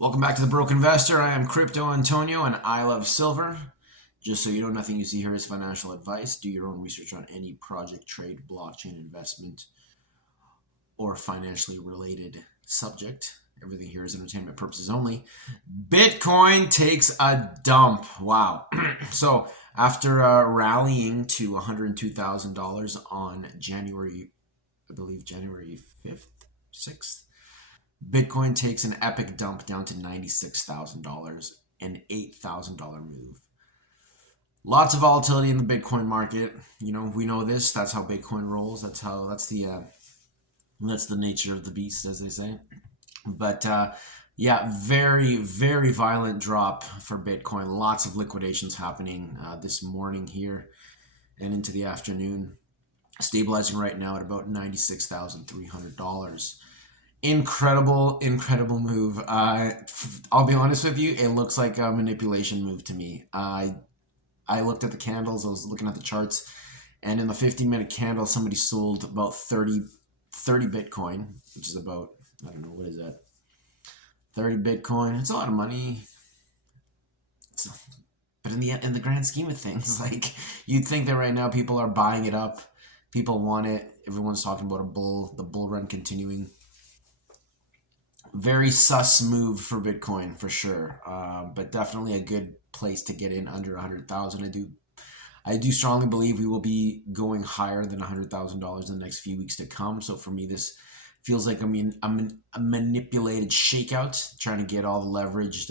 Welcome back to The Broke Investor. I am Crypto Antonio and I love silver. Just so you know, nothing you see here is financial advice. Do your own research on any project, trade, blockchain investment, or financially related subject. Everything here is entertainment purposes only. Bitcoin takes a dump. Wow. So after rallying to $102,000 on January, I believe January 5th, 6th, Bitcoin takes an epic dump down to $96,000, an $8,000 move. Lots of volatility in the Bitcoin market. You know, we know this. That's how Bitcoin rolls. That's the nature of the beast, as they say. But yeah, very violent drop for Bitcoin. Lots of liquidations happening this morning here and into the afternoon. Stabilizing right now at about $96,300. Incredible move. I'll be honest with you, it looks like a manipulation move to me. I looked at the candles, I was looking at the charts, and in the 15-minute candle, somebody sold about 30 Bitcoin, which is about, I don't know, what is that? 30 Bitcoin. It's a lot of money. It's, but in the grand scheme of things, like you'd think that right now people are buying it up. People want it. Everyone's talking about the bull run continuing. Very sus move for Bitcoin for sure, but definitely a good place to get in under 100,000. I do strongly believe we will be going higher than $100,000 in the next few weeks to come. So for me, this feels like a manipulated shakeout, trying to get all the leverage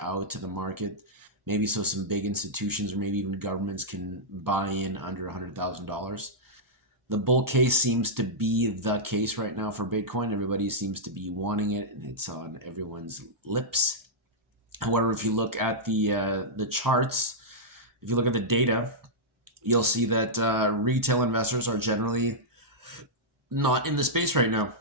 out to the market. Maybe so some big institutions or maybe even governments can buy in under $100,000. The bull case seems to be the case right now for Bitcoin. Everybody seems to be wanting it, and it's on everyone's lips. However, if you look at the charts, if you look at the data, you'll see that retail investors are generally not in the space right now.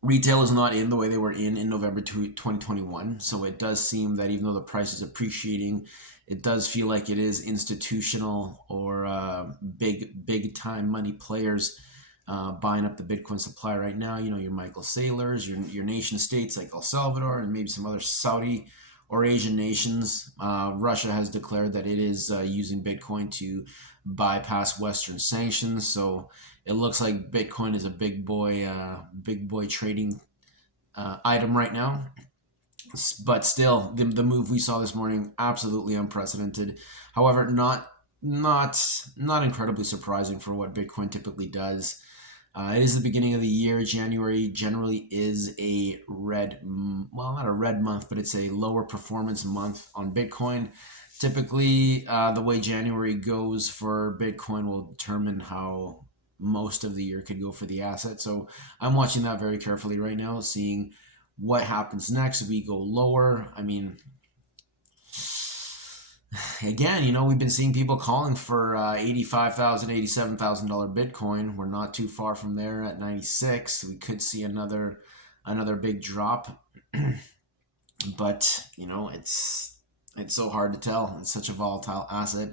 Retail is not in the way they were in November 2021. So it does seem that even though the price is appreciating, it does feel like it is institutional or big time money players buying up the Bitcoin supply right now. You know, your Michael Saylors, your nation states like El Salvador, and maybe some other Saudi or Asian nations. Russia has declared that it is using Bitcoin to bypass Western sanctions. So it looks like Bitcoin is a big boy trading item right now. But still, the move we saw this morning absolutely unprecedented. However, not incredibly surprising for what Bitcoin typically does. It is the beginning of the year. January generally is a not a red month, but it's a lower performance month on Bitcoin. Typically, the way January goes for Bitcoin will determine how most of the year could go for the asset. So I'm watching that very carefully right now, seeing what happens next. If we go lower, I mean, again, you know, we've been seeing people calling for $85,000, $87,000 Bitcoin. We're not too far from there at 96. We could see another big drop, but you know, it's so hard to tell. It's such a volatile asset.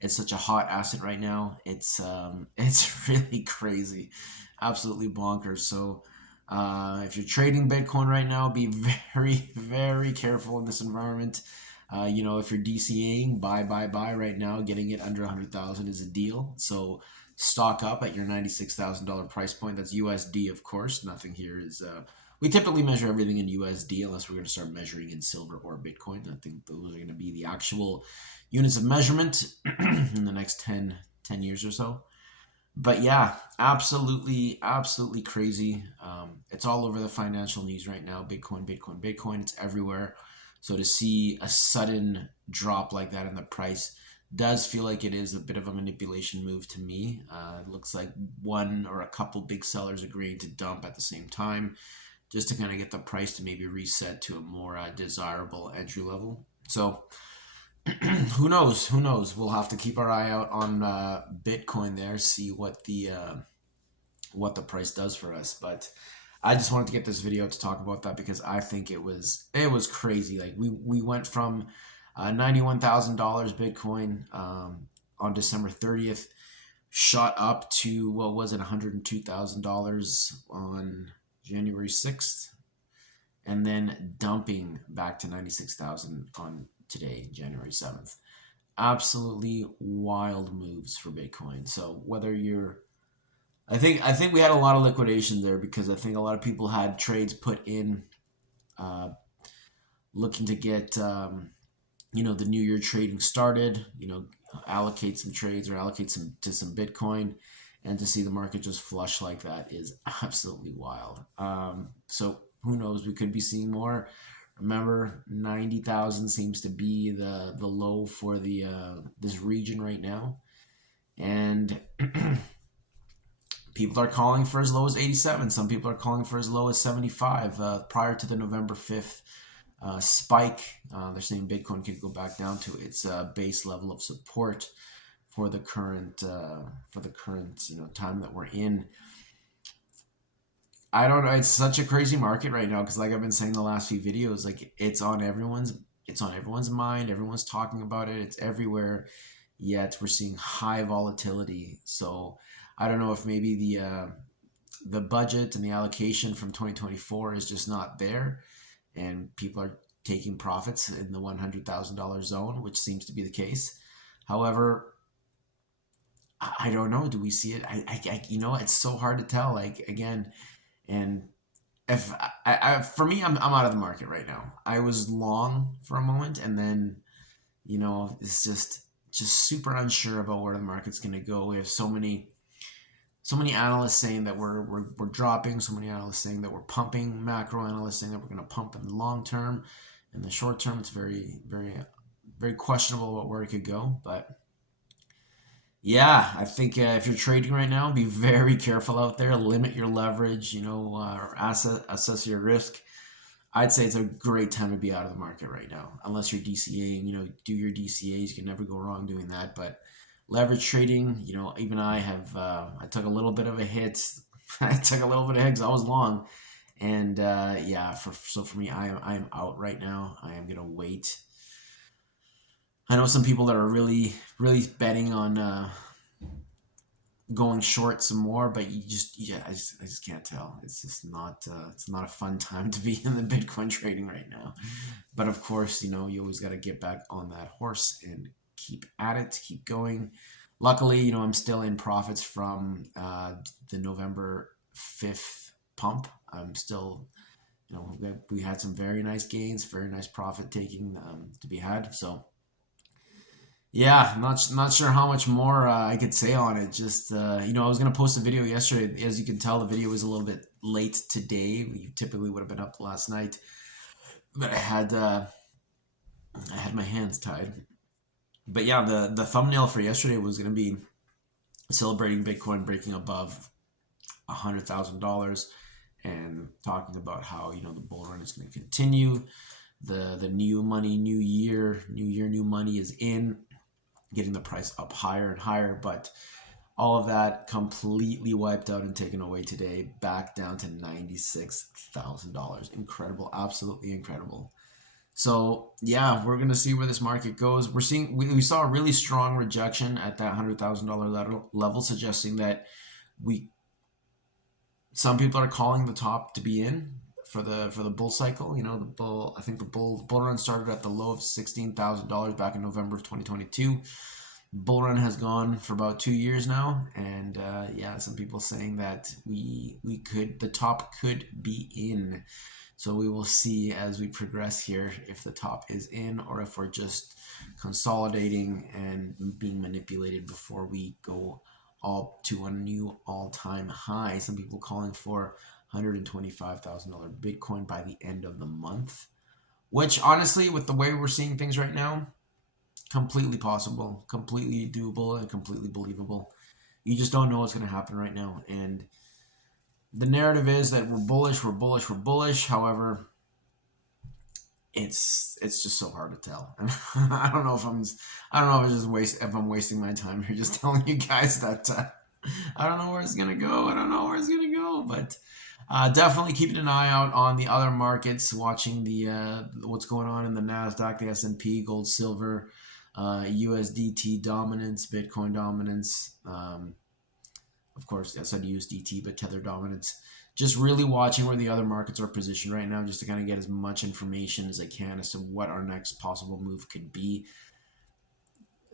It's such a hot asset right now. It's really crazy, absolutely bonkers. So if you're trading Bitcoin right now, be very careful in this environment. You know, if you're DCAing, buy right now. Getting it under 100,000 is a deal. So stock up at your $96,000 price point. That's USD, of course. Nothing here is. We typically measure everything in USD unless we're going to start measuring in silver or Bitcoin. I think those are going to be the actual units of measurement in the next 10 years or so. But yeah, absolutely crazy. It's all over the financial news right now. Bitcoin. It's everywhere. So to see a sudden drop like that in the price does feel like it is a bit of a manipulation move to me. It looks like one or a couple big sellers agreeing to dump at the same time, just to kind of get the price to maybe reset to a more desirable entry level. So who knows? Who knows? We'll have to keep our eye out on Bitcoin there, see what the price does for us. But I just wanted to get this video to talk about that because I think it was crazy. Like we went from $91,000 Bitcoin on December 30th, shot up to what was it, $102,000 on January 6th. and then dumping back to 96,000 on today, January 7th. Absolutely wild moves for Bitcoin. So whether you're I think we had a lot of liquidation there because I think a lot of people had trades put in uh, looking to get the new year trading started, allocate some trades or allocate some to some Bitcoin, and to see the market just flush like that is absolutely wild. So who knows? We could be seeing more. Remember, 90,000 seems to be the low for the this region right now, and people are calling for as low as 87. Some people are calling for as low as 75 prior to the November 5th spike. They're saying Bitcoin could go back down to its base level of support for the current time that we're in. I don't know. It's such a crazy market right now because, like I've been saying the last few videos, like it's on everyone's mind. Everyone's talking about it. It's everywhere. Yet we're seeing high volatility. So I don't know if maybe the budget and the allocation from 2024 is just not there, and people are taking profits in the $100,000 zone, which seems to be the case. However, I don't know. Do we see it? It's so hard to tell. Like again, and if for me, I'm out of the market right now. I was long for a moment, and then it's just super unsure about where the market's going to go. We have so many analysts saying that we're dropping, so many analysts saying that we're pumping, macro analysts saying that we're going to pump in the long term. In the short term, it's very, very, very questionable about where it could go. But yeah, I think if you're trading right now, be very careful out there. Limit your leverage, assess your risk. I'd say it's a great time to be out of the market right now, unless you're DCAing. Do your DCAs. You can never go wrong doing that. But leverage trading, even I took a little bit of a hit. I took a little bit of hit because I was long, and yeah, for me, I am out right now. I am gonna wait. I know some people that are really really betting on going short some more, but I just can't tell. It's not a fun time to be in the Bitcoin trading right now. But of course, you always got to get back on that horse and keep at it, keep going. Luckily, I'm still in profits from the November 5th pump. I'm still, we had some very nice gains, very nice profit taking to be had. So yeah, not sure how much more I could say on it. Just I was gonna post a video yesterday. As you can tell, the video was a little bit late today. We typically would have been up last night, but I had my hands tied. But yeah, the thumbnail for yesterday was gonna be celebrating Bitcoin breaking above $100,000 and talking about how the bull run is going to continue. The new money, new year, new money is in, getting the price up higher and higher, but all of that completely wiped out and taken away today, back down to $96,000. Incredible, absolutely incredible. So yeah, we're gonna see where this market goes. We saw a really strong rejection at that $100,000 level, suggesting that we some people are calling the top to be in for the bull cycle. The bull. I think the bull run started at the low of $16,000 back in November of 2022. Bull run has gone for about 2 years now, and yeah, some people saying that the top could be in. So we will see as we progress here if the top is in or if we're just consolidating and being manipulated before we go all to a new all-time high. Some people calling for $125,000 Bitcoin by the end of the month, which honestly, with the way we're seeing things right now, completely possible, completely doable, and completely believable. You just don't know what's going to happen right now. And the narrative is that we're bullish, we're bullish, we're bullish. However, it's just so hard to tell. And I don't know if I'm wasting my time here just telling you guys that I don't know where it's gonna go. I don't know where it's gonna go, but definitely keeping an eye out on the other markets, watching the what's going on in the Nasdaq, the S&P, gold, silver, USDT dominance, Bitcoin dominance. Of course, I said USDT, but Tether dominance. just really watching where the other markets are positioned right now, just to kind of get as much information as I can as to what our next possible move could be.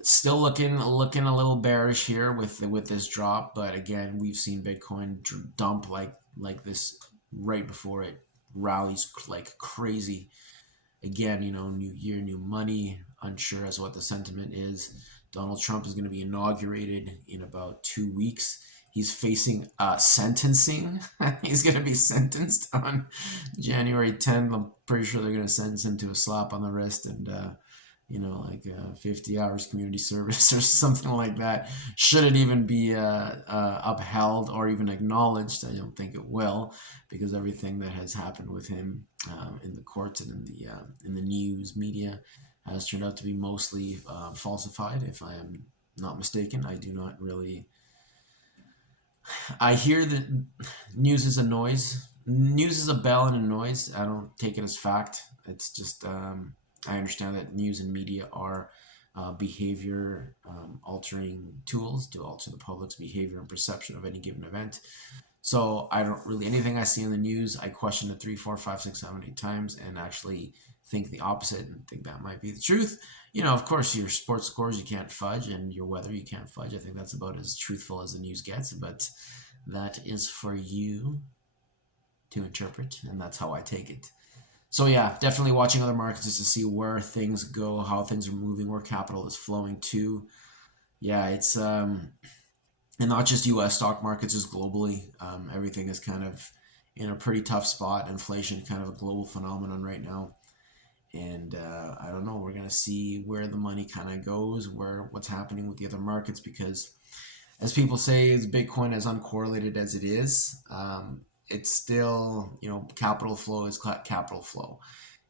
Still looking a little bearish here with this drop, but again, we've seen Bitcoin dump like this right before it rallies like crazy. Again, new year, new money. Unsure as what the sentiment is. Donald Trump is going to be inaugurated in about 2 weeks. He's facing sentencing. He's going to be sentenced on January 10th. I'm pretty sure they're going to sentence him to a slap on the wrist and 50 hours community service or something like that. Should it even be upheld or even acknowledged? I don't think it will, because everything that has happened with him in the courts and in the news media has turned out to be mostly falsified. If I am not mistaken, I do not really. I hear that news is a noise. News is a bell and a noise. I don't take it as fact. It's just I understand that news and media are behavior altering tools to alter the public's behavior and perception of any given event. So I don't really, anything I see in the news, I question it 3, 4, 5, 6, 7, 8 times and actually think the opposite and think that might be the truth. Of course, your sports scores you can't fudge, and your weather you can't fudge. I think that's about as truthful as the news gets, but that is for you to interpret, and that's how I take it. So yeah, definitely watching other markets just to see where things go, how things are moving, where capital is flowing to. Yeah, it's and not just U.S. stock markets, just globally. Everything is kind of in a pretty tough spot. Inflation, kind of a global phenomenon right now, and I don't know. We're gonna see where the money kind of goes, what's happening with the other markets, because as people say, as Bitcoin as uncorrelated as it is, it's still, capital flow is capital flow,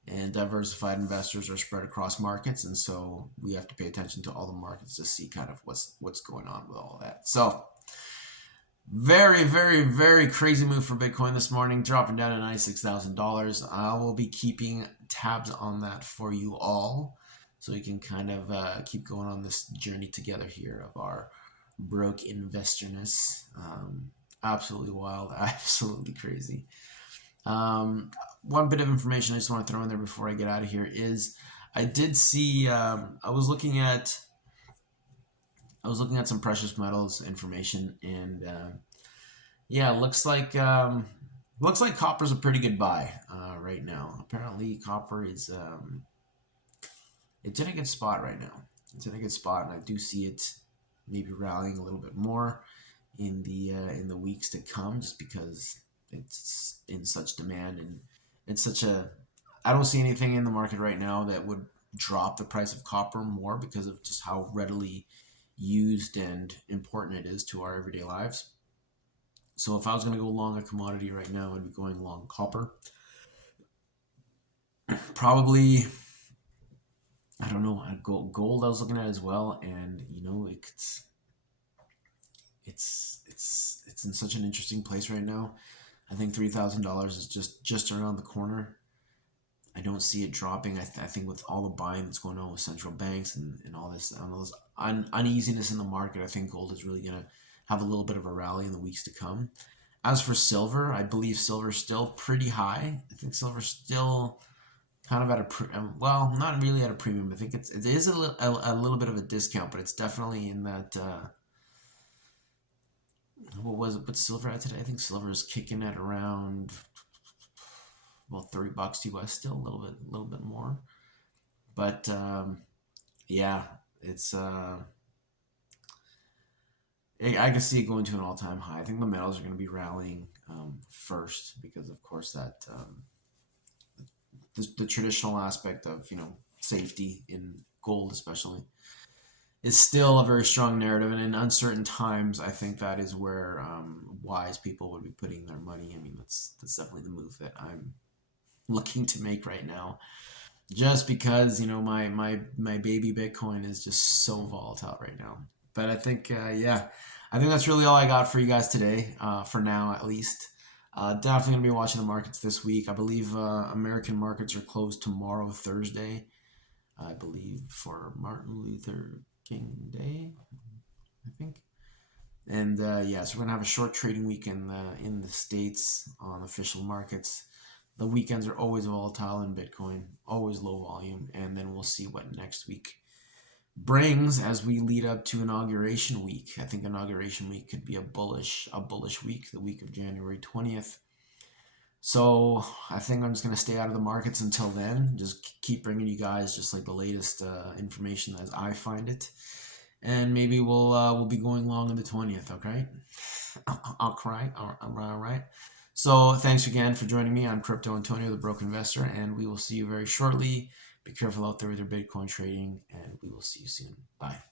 and diversified investors are spread across markets, and so we have to pay attention to all the markets to see kind of what's going on with all that. So very, very, very crazy move for Bitcoin this morning, dropping down to $96,000. I will be keeping tabs on that for you all, so we can kind of keep going on this journey together here of our broke investorness. Absolutely wild, absolutely crazy. One bit of information I just want to throw in there before I get out of here is I did see I was looking at some precious metals information, and yeah, looks like copper's a pretty good buy right now. Apparently, copper is it's in a good spot right now. It's in a good spot, and I do see it maybe rallying a little bit more in the weeks to come, just because it's in such demand, and it's such a. I don't see anything in the market right now that would drop the price of copper more, because of just how readily used and important it is to our everyday lives. So if I was going to go long a commodity right now, I'd be going long copper. Probably, I don't know, gold I was looking at as well, and it's in such an interesting place right now. I think $3,000 is just around the corner. I don't see it dropping. I think with all the buying that's going on with central banks and all this uneasiness in the market, I think gold is really going to have a little bit of a rally in the weeks to come. As for silver, I believe silver is still pretty high. I think silver is still kind of at well, not really at a premium. I think it is a little bit of a discount, but it's definitely in that. What was it? What's silver at today? I think silver is kicking at around, well, $30 US, still a little bit more. But yeah, it's I can see it going to an all-time high. I think the metals are going to be rallying first, because of course that the traditional aspect of safety in gold especially is still a very strong narrative, and in uncertain times, I think that is where wise people would be putting their money. I mean, that's definitely the move that I'm looking to make right now, just because my baby Bitcoin is just so volatile right now. But I think yeah, I think that's really all I got for you guys today, for now at least. Definitely gonna be watching the markets this week. I believe American markets are closed tomorrow, Thursday. I believe for Martin Luther King Day, I think. And yeah, so we're gonna have a short trading week in the States on official markets. The weekends are always volatile in Bitcoin, always low volume, and then we'll see what next week brings as we lead up to inauguration week. I think inauguration week could be a bullish week, the week of January 20th. So I think I'm just gonna stay out of the markets until then. Just keep bringing you guys just like the latest information as I find it, and maybe we'll be going long on the 20th. Okay, I'll cry. All right. So thanks again for joining me. I'm Crypto Antonio, the Broke Investor, and we will see you very shortly. Be careful out there with your Bitcoin trading, and we will see you soon. Bye.